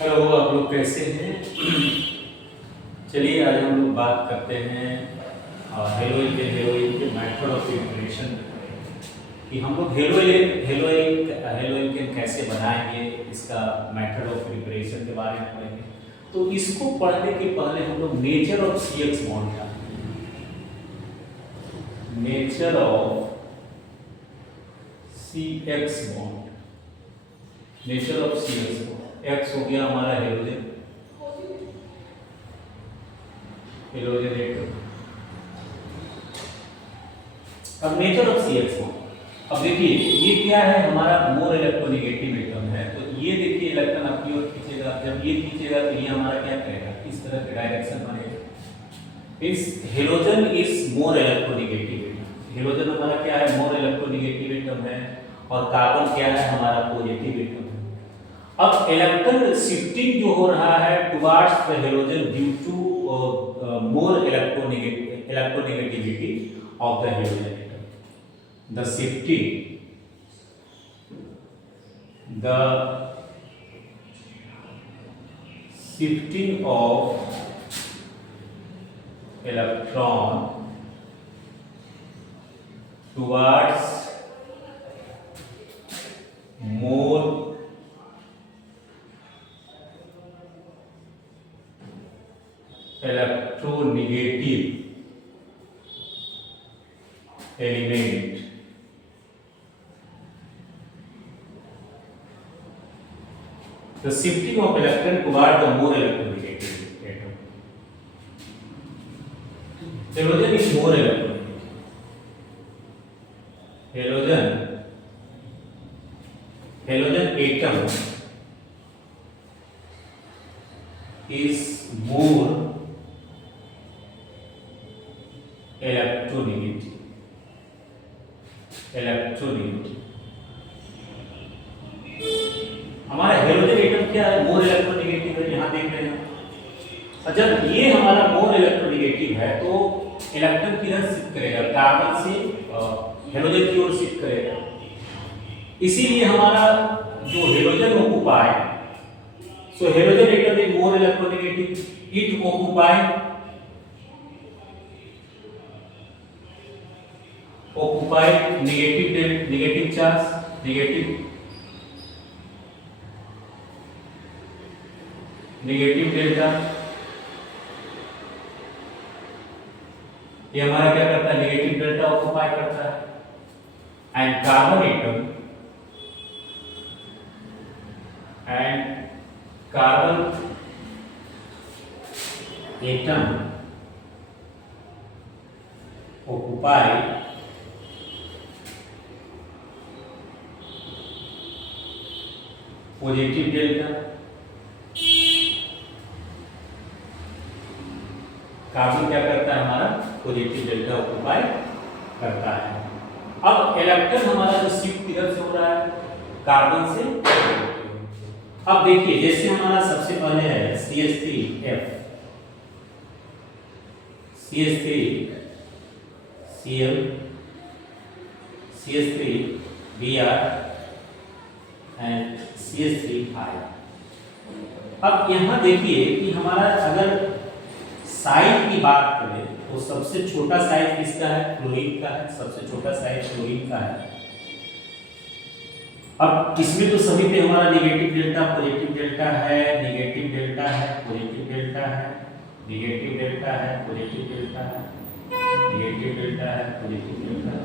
Hello, आप लोग कैसे हैं? चलिए आज हम लोग बात करते हैं हेलोइन के मेथड ऑफ प्रिपरेशन कि हम लोग हेलोइन कैसे बनाएंगे, इसका मेथड ऑफ प्रिपरेशन के बारे में पढ़ेंगे। तो इसको पढ़ने के पहले हम लोग nature of C X bond का nature of C X bond nature of C X bond X हो गया हमारा हेलोजन एटम। अब nature of C X bond, अब देखिए ये क्या है, हमारा मोर इलेक्ट्रोनेगेटिव एटम है। तो ये देखिए इलेक्ट्रॉन अपनी ओर खींचेगा, जब ये खींचेगा तो ये हमारा क्या करेगा, इस तरह का डायरेक्शन बनेगा। इस halogen is more electronegative atom. Halogen हमारा क्या है, मोर इलेक्ट्रोनेगेटिव एटम है, और कार्बन क्या है, हमारा पॉजिटिव एटम है। अब इलेक्ट्रॉन शिफ्टिंग जो हो रहा है towards the halogen due to more electronegativity of the halogen atom. The shifting of electron towards more electronegative element the shifting of electron toward the more electronegative atom. Halogen is more electronegative. Halogen atom is more electronegative. हमारा halogen atom क्या है, more electronegative है, यहाँ देख रहे हैं। और जब ये हमारा मोर इलेक्ट्रोनेगेटिव है तो इलेक्ट्रॉन किधर शिफ्ट करेगा, कार्बन से हेलोजन की ओर शिफ्ट करेगा। इसीलिए हमारा जो halogen occupy, so halogen atom is more electronegative, it occupy negative charge, negative delta. ये हमारा क्या करता है, नेगेटिव डेल्टा ऑक्युपाई करता है। And carbon atom occupy positive delta. Carbon क्या करता है, हमारा पॉजिटिव डेल्टा ऑक्युपाई करता है। अब इलेक्ट्रॉन हमारा जो शिफ्ट किधर से हो रहा है, कार्बन से। अब देखिए जैसे हमारा सबसे पहले है CH3F, CH3Cl, CH3Br and CH3I। अब यहाँ देखिए कि हमारा अगर साइज की बात करें तो सबसे छोटा साइज किसका है, क्लोरीन का है। सबसे छोटा साइज क्लोरीन का है। अब इसमें तो सभी पे हमारा नेगेटिव डेल्टा, पॉजिटिव डेल्टा है, नेगेटिव डेल्टा है, पॉजिटिव डेल्टा है, नेगेटिव डेल्टा है, पॉजिटिव डेल्टा है, नेगेटिव डेल्टा है, पॉजिटिव डेल्टा है।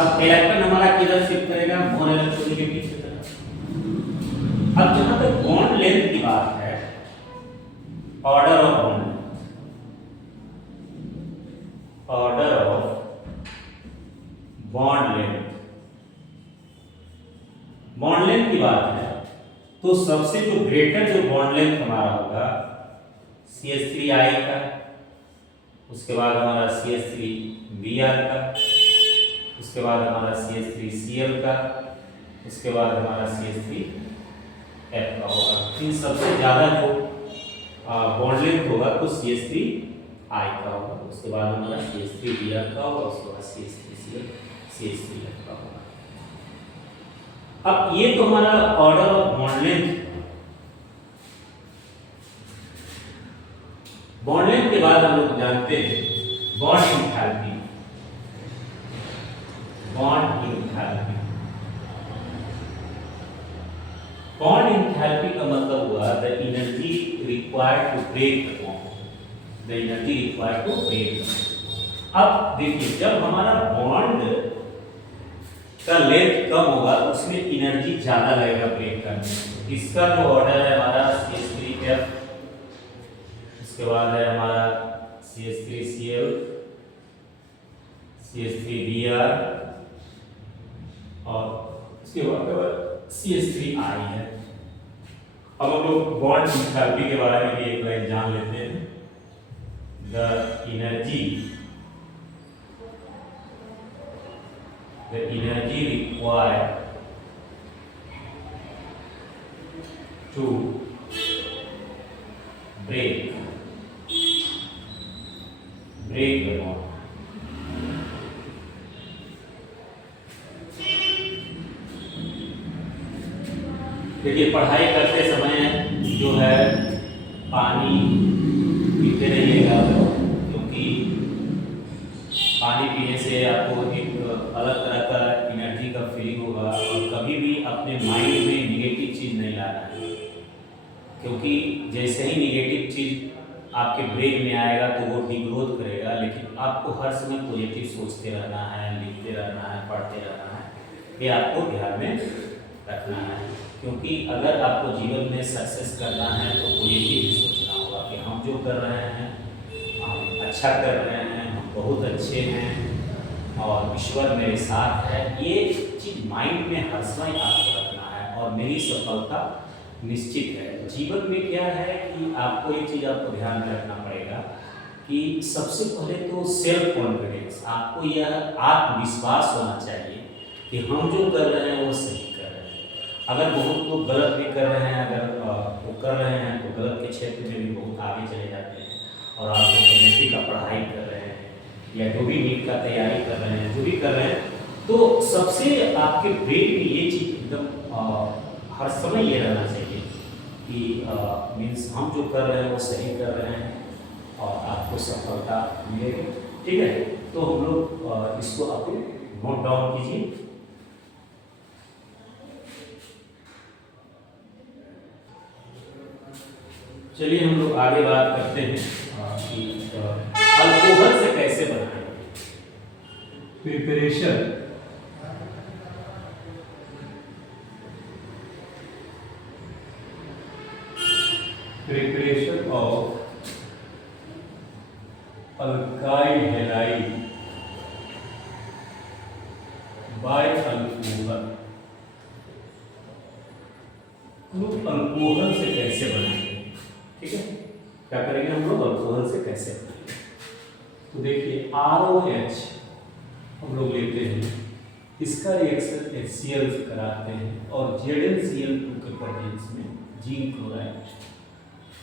अब इलेक्ट्रॉन हमारा किधर शिफ्ट करेगा, मोर इलेक्ट्रोनेगेटिव की तरफ। अब जहां तक बॉन्ड लेंथ की बात है, ऑर्डर ऑफ बॉन्ड लेंथ की बात है तो सबसे जो ग्रेटर जो बॉन्ड लेंथ हमारा होगा CH3I का, उसके बाद हमारा CH3Br का, उसके बाद हमारा CH3Cl का, उसके बाद हमारा CH3F का होगा। इन सबसे ज्यादा जो बॉन्ड लेंथ होगा तो CH3I का होगा, उसके बाद हमारा CH3Br का होगा, उसके बाद CH3Cl, CH3F का होगा। अब ये तो हमारा order of bond length. Bond length के बाद हम लोग जानते हैं bond enthalpy. Bond enthalpy, bond enthalpy का मतलब हुआ the energy required to break the bond, the energy required to break. अब देखिए जब हमारा बॉन्ड का लेंथ कम होगा उसमें एनर्जी ज्यादा लगेगा ब्रेक करने में। इसका जो ऑर्डर है हमारा CH3F, इसके बाद है हमारा CH3Cl, CH3Br और इसके बाद CH3I है। अब हम लोग बॉन्ड एंथैल्पी के बारे में भी एक लाइन जान लेते हैं। The energy required to break the bond। देखिए पढ़ाई करते समय जो है पानी पीते रहिएगा, क्योंकि पानी पीने से आपको एक अलग तरह का एनर्जी का फीलिंग होगा। और कभी भी अपने माइंड में निगेटिव चीज़ नहीं लाना है, क्योंकि जैसे ही निगेटिव चीज़ आपके ब्रेन में आएगा तो वो डिग्रोथ करेगा। लेकिन आपको हर समय पॉजिटिव सोचते रहना है, लिखते रहना है, पढ़ते रहना है, ये आपको ध्यान में रखना है। क्योंकि अगर आपको जीवन में सक्सेस करना है तो पॉजिटिव ही सोचना होगा कि हम जो कर रहे हैं हम अच्छा कर रहे हैं, हम बहुत अच्छे हैं और ईश्वर मेरे साथ है। ये चीज़ माइंड में हर समय आपको रखना है और मेरी सफलता निश्चित है। जीवन में क्या है कि आपको एक चीज़ आपको ध्यान में रखना पड़ेगा कि सबसे पहले तो सेल्फ कॉन्फिडेंस, आपको यह आत्मविश्वास होना चाहिए कि हम जो कर रहे हैं वो सही कर रहे हैं। अगर बहुत लोग गलत भी कर रहे हैं, अगर वो कर रहे हैं तो गलत के क्षेत्र में भी बहुत आगे चले जाते हैं। और आप केमिस्ट्री का पढ़ाई कर रहे हैं या जो भी नीट का तैयारी कर रहे हैं, जो भी कर रहे हैं, तो सबसे आपके ब्रेन में ये चीज़ एकदम हर समय ये रहना चाहिए कि मीन्स हम जो कर रहे हैं वो सही कर रहे हैं और आपको सफलता मिलेगी। ठीक है, तो हम लोग इसको आप नोट डाउन कीजिए। चलिए हम लोग आगे बात करते हैं कि अल्कोहल से कैसे बनाएं। Preparation of alkyl halide by alcohol. लोग अल्कोहल से कैसे बनाएंगे, ठीक है, क्या करेंगे हम लोग अल्कोहल से कैसे बनाएंगे। तो देखिए ROH हम लोग लेते हैं, इसका रिएक्शन HCl से कराते हैं और ZnCl2 के प्रेजेंस में जिंक क्लोराइड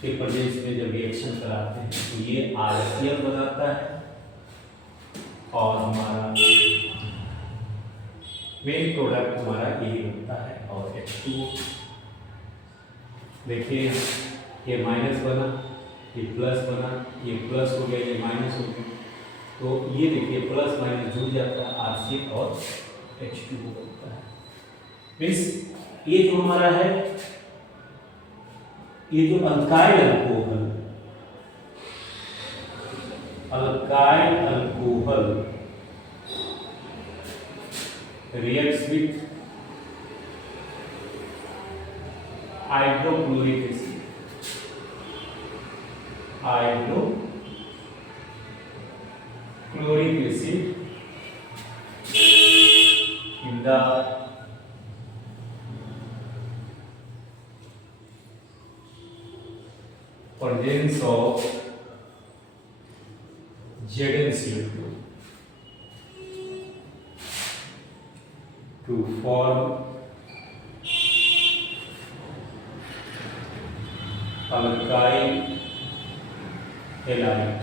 के प्रेजेंस में जब रिएक्शन कराते हैं तो ये RCl बनाता है और हमारा मेन प्रोडक्ट हमारा यही बनता है। और H2 देखिए ये माइनस बना, ये प्लस बना, ये प्लस हो गया, ये माइनस हो गया, तो ये देखिए प्लस माइनस जुड़ जाता है, RCl और H2O बनता है। मीन्स ये जो हमारा है, ये जो alkyl alcohol reacts with hydrochloric acid, in the presence of ZnCl2 to form alkyl halide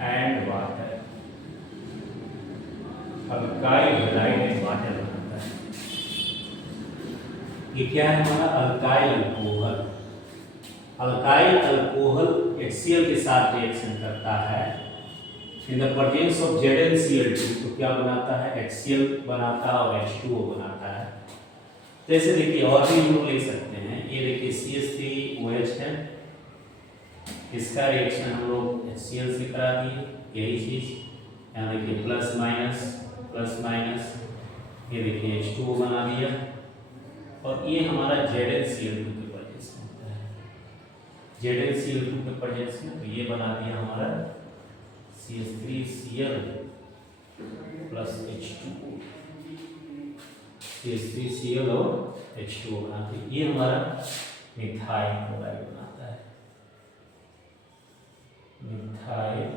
and water। alkyl halide and water ये क्या है हमारा alkyl alcohol. Alkyl alcohol HCl के साथ रिएक्शन करता है in the presence of ZnCl2, तो क्या बनाता है HCl बनाता है और H2O बनाता है। जैसे देखिए और भी हम लोग ले सकते हैं, ये देखिए CH3OH है, इसका रिएक्शन हम लोग HCl से करा दिए, यही चीज यहाँ देखिए प्लस माइनस, ये देखिए H2O बना दिया, और ये हमारा ZnCl2 के प्रेजेंस में होता है, ZnCl2 के प्रेजेंस में, तो ये बना दिया हमारा CH3Cl प्लस H2O, CH3Cl और H2O बनाते हैं, ये हमारा मिथाइल क्लोराइड बनाता है, मिथाइल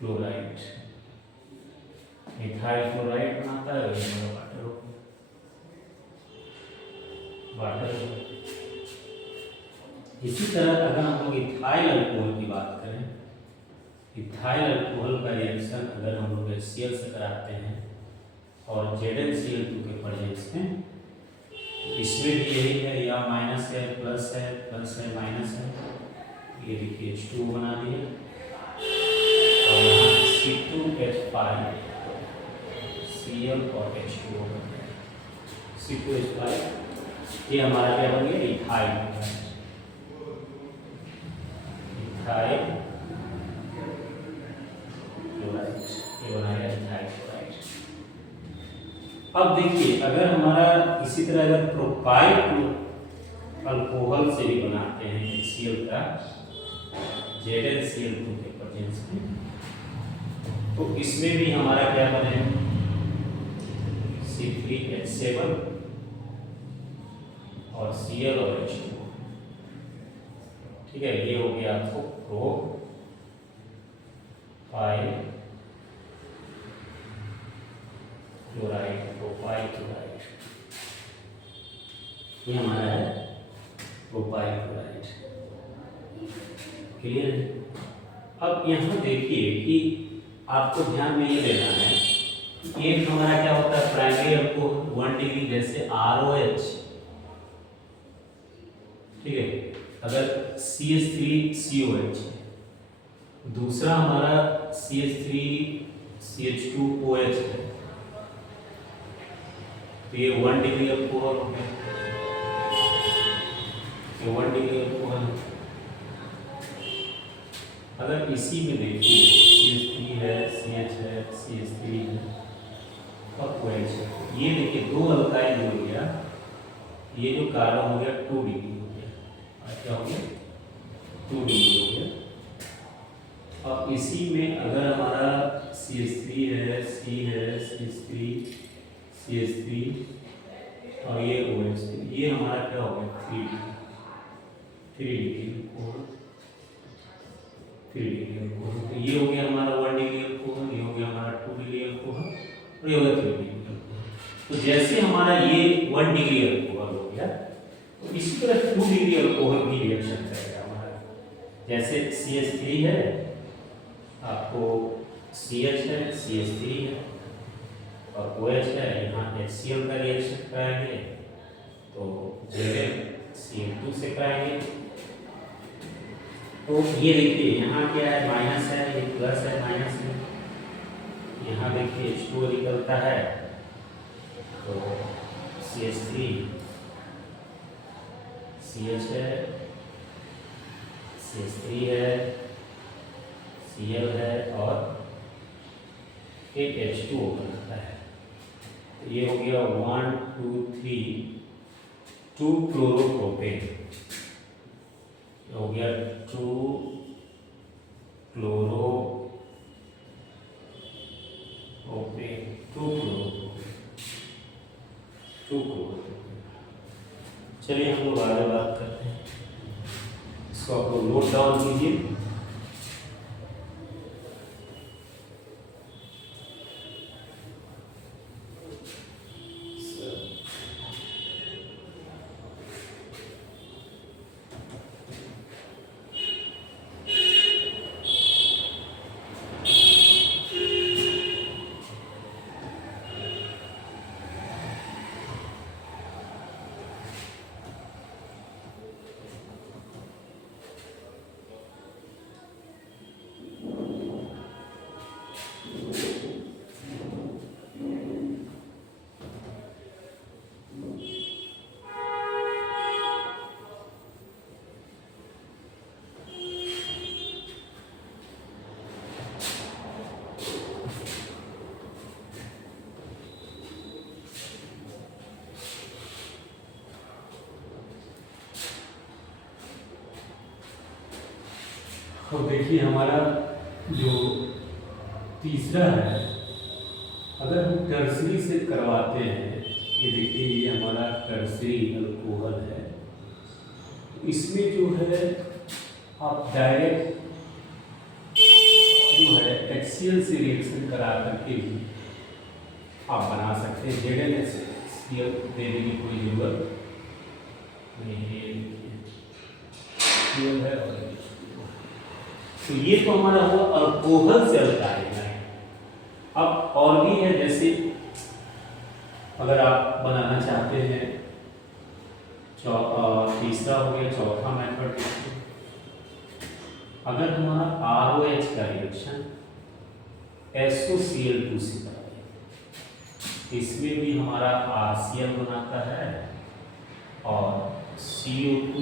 क्लोराइड बनाता है, ये हमारा वाटर। इसी तरह अगर हम लोग इथाइल अल्कोहल की बात करें, इथाइल अल्कोहल का रिएक्शन अगर हम लोग HCl से कराते हैं और ZnCl2 के प्रेजेंस में, तो इसमें भी यही है, या माइनस है प्लस है माइनस है, ये देखिए H2O बना दिए, और यहाँ C2H5 Cl और H2O बन गया, C2H5, ये हमारा क्या बन गया इथाइल क्लोराइड, ये बनाया इथाइल क्लोराइड। अब देखिए अगर हमारा इसी तरह अगर प्रोपाइल अल्कोहल से भी बनाते हैं HCl का ZnCl2 के प्रेजेंस में, तो इसमें भी हमारा क्या बने C3H7 और Cl और H2O, ठीक है, ये हो गया आपको प्रोपाइल क्लोराइड, ये हमारा है प्रोपाइल क्लोराइड, क्लियर है। अब यहाँ देखिए कि आपको ध्यान में ये देना है, एक हमारा क्या होता है प्राइमरी अल्कोहल 1 डिग्री, जैसे ROH, ठीक है, अगर CH3COH है, दूसरा हमारा CH3CH2OH है, तो ये 1 डिग्री अल्कोहल हो गया, ये 1 डिग्री अल्कोहल। अगर इसी में देखिए CH3 है, CH है, CH3 है और OH है, ये देखिए दो अल्काइल हो गया, ये जो कार्बन हो गया 2 डिग्री हो गया, क्या हो गया 2 डिग्री हो गया। अब इसी में अगर हमारा CH3 है, C है, CH3 और ये OH, ये हमारा क्या हो गया 3 डिग्री, तो ये हो गया हमारा 1 डिग्री अल्कोहल, ये हो गया हमारा 2 डिग्री अल्कोहल और ये हो गया 3 डिग्री अल्कोहल। तो जैसे हमारा ये 1 डिग्री अल्कोहल हो गया, तो इसी तरह 2 डिग्री अल्कोहल की रिएक्शन करेगा हमारा, जैसे CH3 है, आपको CH है, CH3 है और OH है, यहाँ HCl का रिएक्शन कराएंगे तो ZnCl2 से कराएंगे। तो ये देखिए यहाँ क्या है माइनस है, ये प्लस है माइनस है, यहाँ देखिए H2O निकलता है, तो CH3 CH है, CH3 है, Cl है और एक H2O बनता है, तो ये हो गया 1 2 3 2 क्लोरोप्रोपेन, हो गया 2 क्लोरोप्रोपेन, 2 क्लोरोप्रोपेन। चलिए हम लोग आगे बात करते हैं, इसको आप लोग नोट डाउन कीजिए। अब देखिए हमारा जो तीसरा है, अगर हम टर्सरी से करवाते हैं, ये देखिए ये हमारा टर्सरी अल्कोहल है, तो इसमें जो है आप डायरेक्ट जो है HCl से रिएक्शन करा करके भी आप बना सकते हैं। ZnHCl देने की कोई जरूरत नहीं है। तो ये तो हमारा हुआ अल्कोहल से अल्काइल है। अब और भी है, जैसे अगर आप बनाना चाहते हैं, तीसरा हो गया, चौथा मेथड देखिए, अगर हमारा ROH का रिएक्शन SOCl2 से कराए, इसमें भी हमारा RCl बनाता है और CO2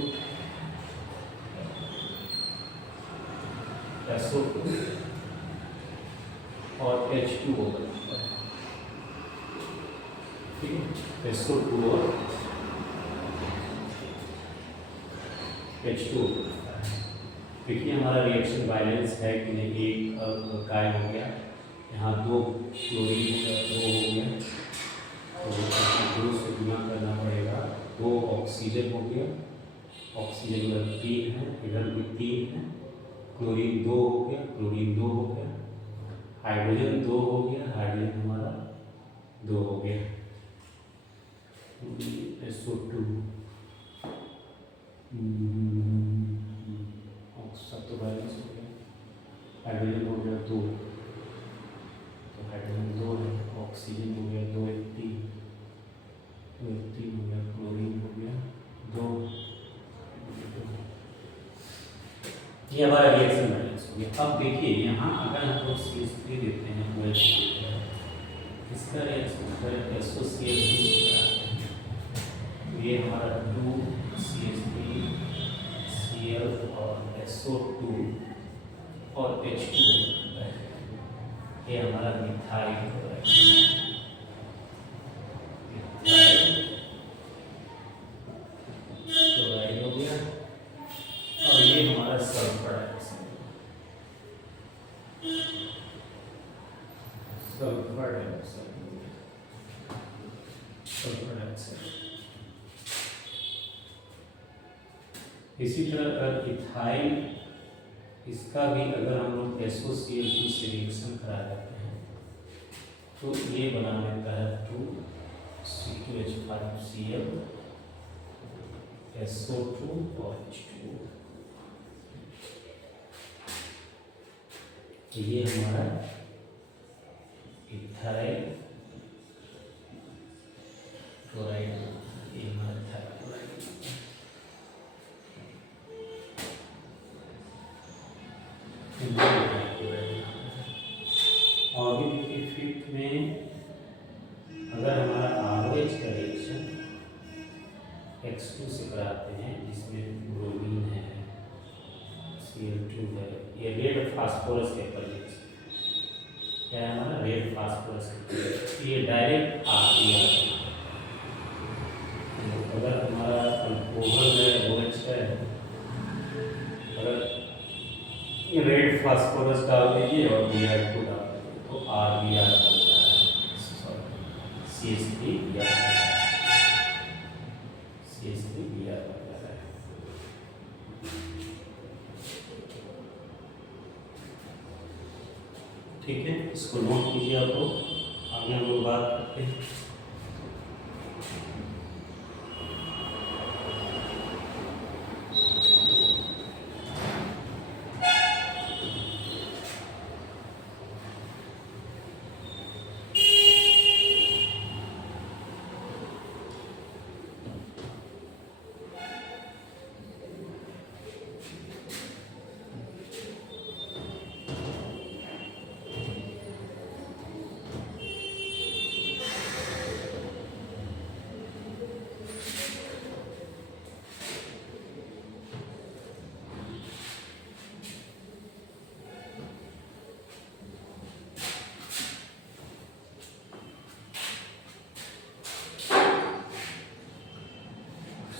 SO2 और H2O बनता है, ठीक है, SO2 और H2O बनता है। देखिए हमारा रिएक्शन बैलेंस है कि नहीं, एक काय हो गया, यहाँ 2 क्लोरीन हो गया, 2 हो गया, तो 2 से गुना करना पड़ेगा, 2 ऑक्सीजन हो गया, ऑक्सीजन इधर 3 है, इधर भी 3 है, क्लोरीन 2 हो गया, क्लोरीन 2 हो गया, हाइड्रोजन 2 हो गया, हाइड्रोजन हमारा 2 हो गया, SO2 सब तो बैलेंस हो गया, हाइड्रोजन हो गया 2, तो हाइड्रोजन 2 है, ऑक्सीजन हो गया 2 1 3 हो गया, क्लोरीन हो गया 2, ये हमारा रिएक्शन बैलेंस हो गया। अब देखिए यहाँ अगर हम लोग CH3 देते हैं, OH इसका रिएक्शन करें SOCl2, ये हमारा 2CH3 Cl और SO2 और H2O बनता है, ये हमारा मिथाइल क्लोराइड हो गया, और ये हमारा सल्फर डाइऑक्साइड, इसी तरह अगर इथाइल, इसका भी अगर हम लोग SOCl2 से रिएक्शन करा देते हैं तो ये बना लेता है 2C2H5Cl SO2 और H2O, ये हमारा इथाइल क्लोराइड, ये हमारा इथाइल क्लोराइड। और भी देखिए फिफ्थ में अगर हमारा ROH का रिएक्शन X2 से कराते हैं, जिसमें ब्रोमीन है, Cl2 है, ये रेड फास्फोरस के ऊपर क्या है हमारा रेड फास्फोरस, ये डायरेक्ट RBr, अगर हमारा अल्कोहल है OH है, अगर ये रेड फास्फोरस डाल दीजिए और Br2 डाल दीजिए तो RBr बनता है, CH3Br बनता है। ठीक है, इसको नोट कीजिए, आप लोग आगे हम लोग बात करते हैं।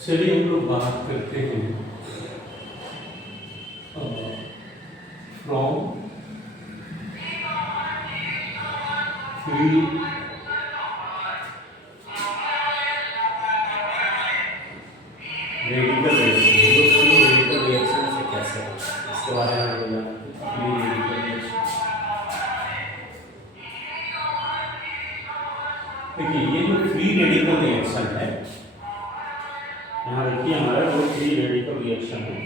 चलिए हम लोग बात करते हैं फ्री रेडिकल रिएक्शन से कैसे होता है इसके बारे में बोला। फ्री रेडिकल रिएक्शन देखिए ये जो फ्री रेडिकल रिएक्शन है, यहाँ देखिए हमारा जो फ्री रेडिकल रिएक्शन है